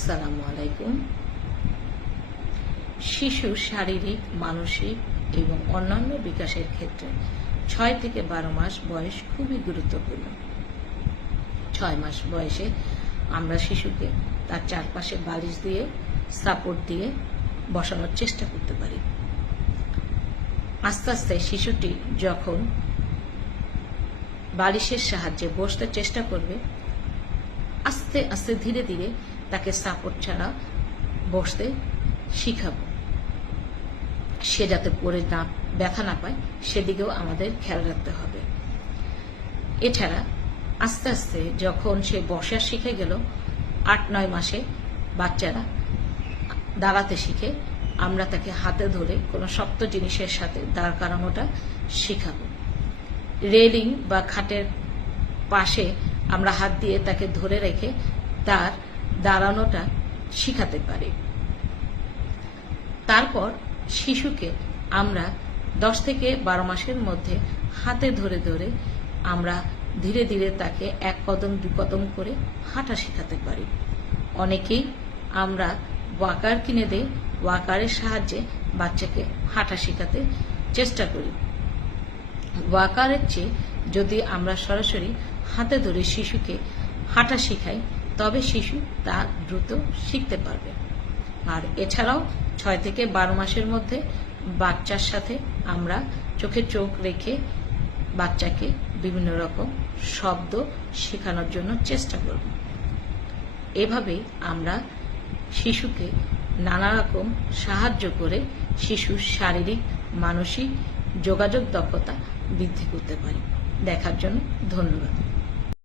আসসালামু আলাইকুম। শিশুর শারীরিক, মানসিক এবং অন্যান্য বিকাশের ক্ষেত্রে 6 থেকে 12 মাস বয়স খুবই গুরুত্বপূর্ণ। 6 মাস বয়সে আমরা শিশুকে তার চারপাশে বালিশ দিয়ে, সাপোর্ট দিয়ে বসানোর চেষ্টা করতে পারি। আস্তে আস্তে শিশুটি যখন বালিশের সাহায্যে বসতে চেষ্টা করবে, আস্তে আস্তে ধীরে ধীরে তাকে সাপোর্ট ছাড়া বসতে শিখাবো। সে যাতে পড়ে না ব্যথা না পায় সেদিকেও আমাদের খেয়াল রাখতে হবে। এছাড়া আস্তে আস্তে যখন সে বসা শিখে গেল, 8-9 মাসে বাচ্চারা দাঁড়াতে শিখে, আমরা তাকে হাতে ধরে কোনো শক্ত জিনিসের সাথে দাঁড় করানোটা শিখাবো। রেলিং বা খাটের পাশে আমরা হাত দিয়ে তাকে ধরে রেখে তার দাঁড়ানোটা শিখাতে পারি। তারপর শিশুকে আমরা 10 থেকে 12 মাসের মধ্যে হাতে ধরে ধরে আমরা ধীরে ধীরে তাকে 1 কদম 2 কদম করে হাঁটা শেখাতে পারি। অনেকেই আমরা ওয়াকার কিনে দেই, ওয়াকারের সাহায্যে বাচ্চাকে হাঁটা শেখাতে চেষ্টা করি। ওয়াকারের চেয়ে যদি আমরা সরাসরি হাতে ধরে শিশুকে হাঁটা শেখাই, তবে শিশু তা দ্রুত শিখতে পারবে। আর এছাড়াও 6 থেকে 12 মাসের মধ্যে বাচ্চার সাথে আমরা চোখে চোখ রেখে বাচ্চাকে বিভিন্ন রকম শব্দ শেখানোর জন্য চেষ্টা করব। এভাবেই আমরা শিশুকে নানা রকম সাহায্য করে শিশুর শারীরিক, মানসিক যোগাযোগ দক্ষতা বৃদ্ধি করতে পারি। দেখার জন্য ধন্যবাদ।